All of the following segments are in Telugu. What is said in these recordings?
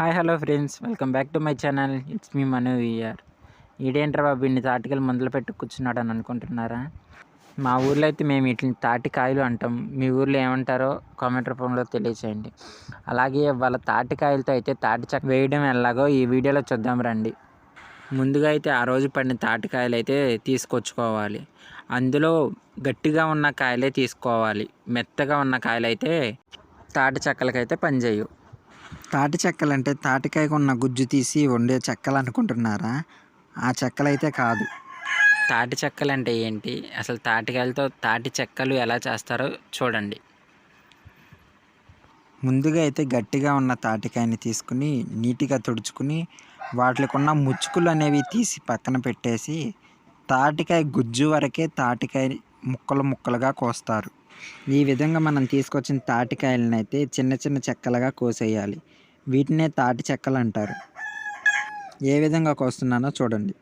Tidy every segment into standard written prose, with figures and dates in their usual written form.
Hi hello friends, welcome back to my channel. It's me Manu VR. ఈడేంట్రా బాబు ఇన్ని తాటికాయలు మొదలు పెట్టి కూర్చున్నాడు అని అనుకుంటున్నారా? మా ఊర్లో అయితే మేము వీటిని తాటికాయలు అంటాం. మీ ఊర్లో ఏమంటారో కామెంట్ రూపంలో తెలియచేయండి. అలాగే వాళ్ళ తాటికాయలతో అయితే తాటి చెక్క వేయడం ఎలాగో ఈ వీడియోలో చూద్దాం రండి. ముందుగా అయితే ఆ రోజు పడిన తాటికాయలు అయితే తీసుకొచ్చుకోవాలి. అందులో గట్టిగా ఉన్న కాయలే తీసుకోవాలి. మెత్తగా ఉన్న కాయలు అయితే తాటి చెక్కలకైతే పనిచేయవు. తాటి చెక్కలు అంటే తాటికాయకు ఉన్న గుజ్జు తీసి వండే చెక్కలు అనుకుంటున్నారా? ఆ చెక్కలు అయితే కాదు. తాటి చెక్కలు అంటే ఏంటి, అసలు తాటికాయలతో తాటి చెక్కలు ఎలా చేస్తారో చూడండి. ముందుగా అయితే గట్టిగా ఉన్న తాటికాయని తీసుకుని నీట్గా తుడుచుకుని వాటికి ఉన్న ముచ్చుకులు అనేవి తీసి పక్కన పెట్టేసి తాటికాయ గుజ్జు వరకే తాటికాయ ముక్కలు ముక్కలుగా కోస్తారు. ఈ విధంగా మనం తీసుకొచ్చిన తాటికాయలను అయితే చిన్న చిన్న చెక్కలుగా కోసేయాలి. వీటినే తాటి చెక్కలు అంటారు. ఏ విధంగా కోస్తున్నానో చూడండి.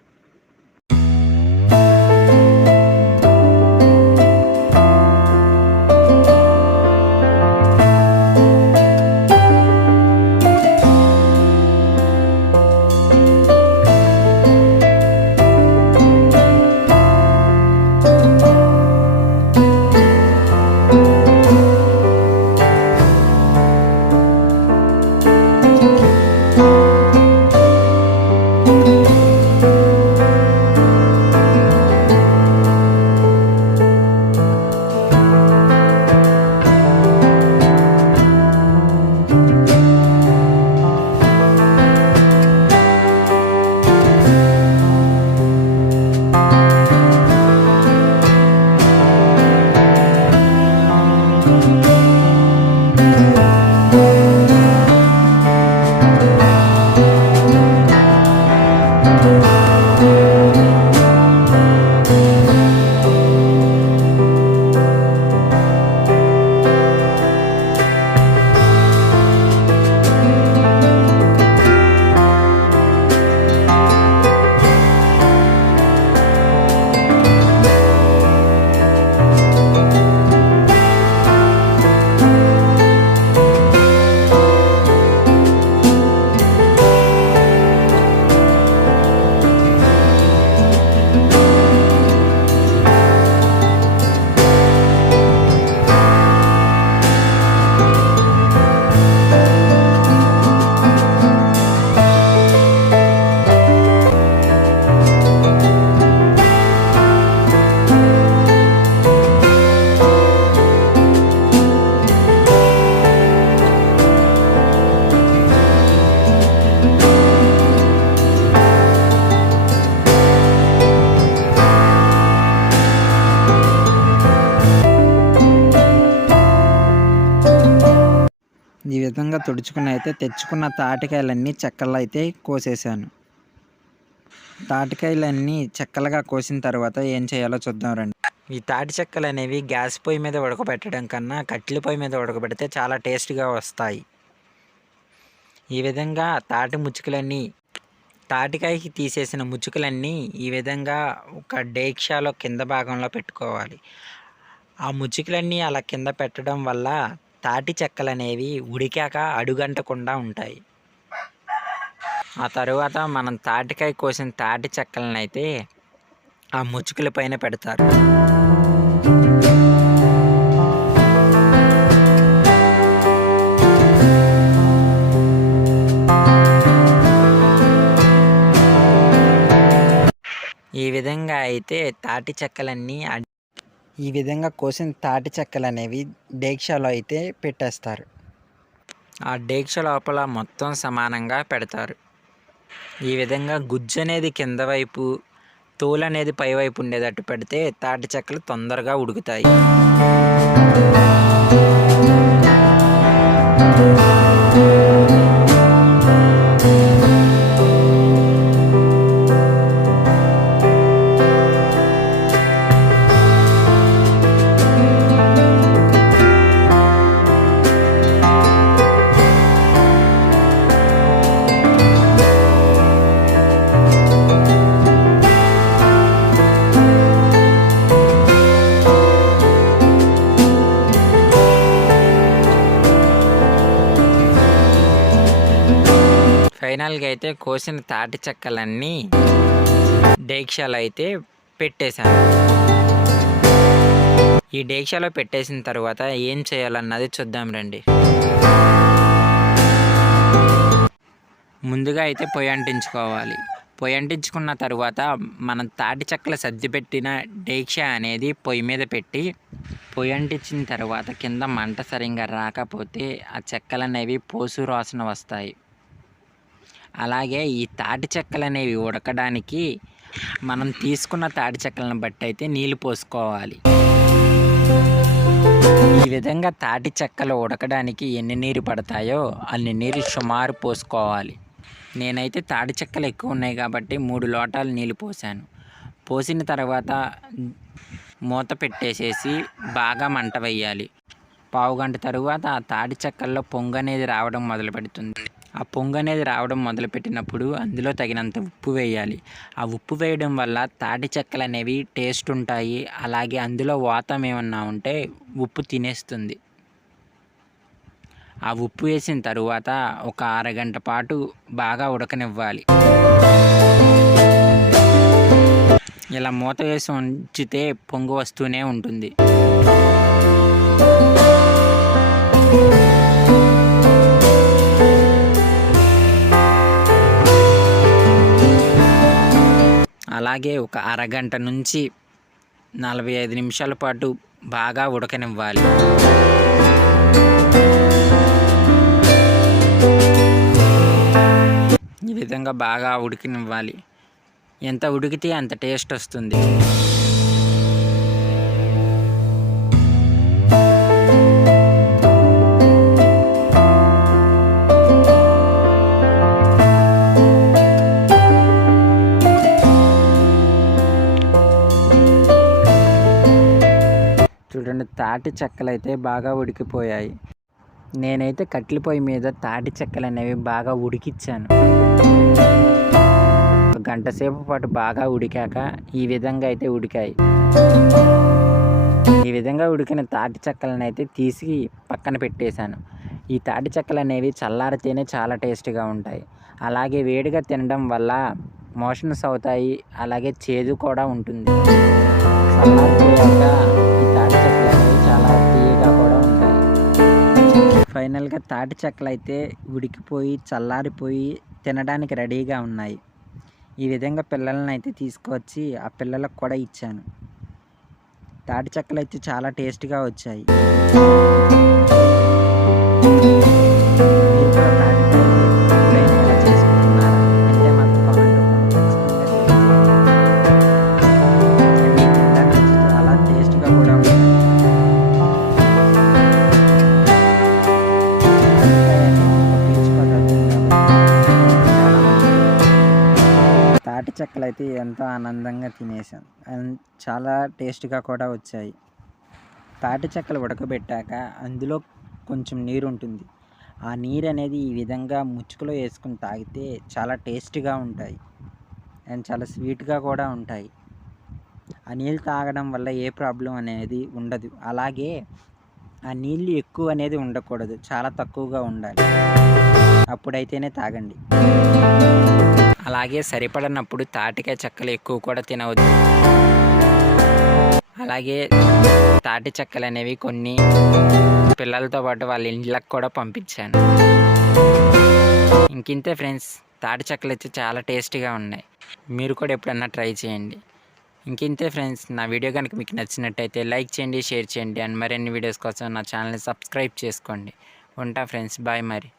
ఈ విధంగా తుడుచుకుని అయితే తెచ్చుకున్న తాటికాయలన్నీ చెక్కలు అయితే కోసేసాను. తాటికాయలన్నీ చెక్కలుగా కోసిన తర్వాత ఏం చేయాలో చూద్దాం రండి. ఈ తాటి చెక్కలు అనేవి గ్యాస్ పొయ్యి మీద ఉడకబెట్టడం కన్నా కట్టెల పొయ్యి మీద ఉడకబెడితే చాలా టేస్ట్గా వస్తాయి. ఈ విధంగా తాటికాయకి తీసేసిన ముచ్చుకలన్నీ ఈ విధంగా ఒక డేక్షాలో కింద భాగంలో పెట్టుకోవాలి. ఆ ముచ్చుకలన్నీ అలా కింద పెట్టడం వల్ల తాటి చెక్కలు అనేవి ఉడికాక అడుగంటకుండా ఉంటాయి. ఆ తరువాత మనం తాటికాయ కోసిన తాటి చెక్కలను అయితే ఆ ముచ్చుకల పైన పెడతారు. ఈ విధంగా అయితే తాటి చెక్కలన్నీ ఈ విధంగా కోసిన తాటి చెక్కలు అనేవి డేక్షాలో అయితే పెట్టేస్తారు. ఆ డేక్ష లోపల మొత్తం సమానంగా పెడతారు. ఈ విధంగా గుజ్జు అనేది కింద వైపు, తోలు అనేది పైవైపు ఉండేటట్టు పెడితే తాటి చెక్కలు తొందరగా ఉడుకుతాయి. ఫైనల్గా అయితే కోసిన తాటి చెక్కలన్నీ డేక్షాలో అయితే పెట్టేశాను. ఈ డేక్షాలో పెట్టేసిన తర్వాత ఏం చేయాలన్నది చూద్దాం రండి. ముందుగా అయితే పొయ్యి అంటించుకోవాలి. పొయ్యి అంటించుకున్న తర్వాత మనం తాటి చెక్కలు సర్దిపెట్టిన డేక్షా అనేది పొయ్యి మీద పెట్టి పొయ్యి అంటించిన తర్వాత కింద మంట సరిగ్గా రాకపోతే ఆ చెక్కలు అనేవి పోసు వాసన వస్తాయి. అలాగే ఈ తాటి చెక్కలు అనేవి ఉడకడానికి మనం తీసుకున్న తాటి చెక్కలను బట్టి అయితే నీళ్ళు పోసుకోవాలి. ఈ విధంగా తాటి చెక్కలు ఉడకడానికి ఎన్ని నీరు పడతాయో అన్ని నీరు సుమారు పోసుకోవాలి. నేనైతే తాటి చెక్కలు ఎక్కువ ఉన్నాయి కాబట్టి 3 లోటాలు నీళ్ళు పోసాను. పోసిన తర్వాత మూత పెట్టేసేసి బాగా మంట వేయాలి. పావుగంట తరువాత ఆ తాటి చెక్కల్లో పొంగు అనేది రావడం మొదలు పెడుతుంది. ఆ పొంగు అనేది రావడం మొదలుపెట్టినప్పుడు అందులో తగినంత ఉప్పు వేయాలి. ఆ ఉప్పు వేయడం వల్ల తాటి చెక్కలు అనేవి టేస్ట్ ఉంటాయి. అలాగే అందులో వాతం ఏమన్నా ఉంటే ఉప్పు తినేస్తుంది. ఆ ఉప్పు వేసిన తరువాత ఒక అరగంట పాటు బాగా ఉడకనివ్వాలి. ఇలా మూత వేసి ఉంచితే పొంగు వస్తూనే ఉంటుంది. అలాగే ఒక అరగంట నుంచి 45 నిమిషాల పాటు బాగా ఉడకనివ్వాలి. ఈ విధంగా బాగా ఉడికినివ్వాలి. ఎంత ఉడికితే అంత టేస్ట్ వస్తుంది. చూడండి, తాటి చెక్కలు అయితే బాగా ఉడికిపోయాయి. నేనైతే కట్టెల పొయ్యి మీద తాటి చెక్కలు అనేవి బాగా ఉడికిచ్చాను. ఒక గంట సేపు పాటు బాగా ఉడికాక ఈ విధంగా అయితే ఉడికాయి. ఈ విధంగా ఉడికిన తాటి చెక్కలను అయితే తీసి పక్కన పెట్టేశాను. ఈ తాటి చెక్కలు అనేవి చల్లారితేనే చాలా టేస్ట్గా ఉంటాయి. అలాగే వేడిగా తినడం వల్ల మోషన్స్ అవుతాయి. అలాగే చేదు కూడా ఉంటుంది. చల్లారిపోయాక ఈ తాటి చెక్కలు అనేవి చాలా తీయగా కూడా ఉంటాయి. ఫైనల్గా తాటి చెక్కలు అయితే ఉడికిపోయి చల్లారిపోయి తినడానికి రెడీగా ఉన్నాయి. ఈ విధంగా పిల్లలను అయితే తీసుకువచ్చి ఆ పిల్లలకు కూడా ఇచ్చాను. తాటి చెక్కలు అయితే చాలా టేస్ట్గా వచ్చాయి. మీరు కూడా తాటికాయలు ఎప్పుడైనా ఇలా చేసుకుంటున్నారా అంటే మాకు కామెంట్ రూపంలో ఖచ్చితంగా తెలియజేయండి. అండ్ తినడానికి చాలా టేస్ట్గా కూడా ఉంటాయి. తాటి చెక్కలు అయితే ఎంతో ఆనందంగా తినేసాం. అండ్ చాలా టేస్ట్గా కూడా వచ్చాయి. తాటి చెక్కలు ఉడకబెట్టాక అందులో కొంచెం నీరు ఉంటుంది. ఆ నీరు అనేది ఈ విధంగా ముచ్చుకలో వేసుకుని తాగితే చాలా టేస్ట్గా ఉంటాయి. అండ్ చాలా స్వీట్గా కూడా ఉంటాయి. ఆ నీళ్ళు తాగడం వల్ల ఏ ప్రాబ్లం అనేది ఉండదు. అలాగే ఆ నీళ్ళు ఎక్కువ అనేది ఉండకూడదు, చాలా తక్కువగా ఉండాలి. అప్పుడైతేనే తాగండి. అలాగే సరిపడినప్పుడు తాటికాయ చెక్కలు ఎక్కువ కూడా తినవద్దు. అలాగే తాటి చెక్కలు అనేవి కొన్ని పిల్లలతో పాటు వాళ్ళ ఇంట్లకు కూడా పంపించాను. ఇంకింతే ఫ్రెండ్స్, తాటి చెక్కలు అయితే చాలా టేస్టీగా ఉన్నాయి. మీరు కూడా ఎప్పుడన్నా ట్రై చేయండి. ఇంకింతే ఫ్రెండ్స్, నా వీడియో కనుక మీకు నచ్చినట్టయితే లైక్ చేయండి, షేర్ చేయండి. అండ్ మరిన్ని వీడియోస్ కోసం నా ఛానల్ని సబ్స్క్రైబ్ చేసుకోండి. ఉంటా ఫ్రెండ్స్, బాయ్ మరి.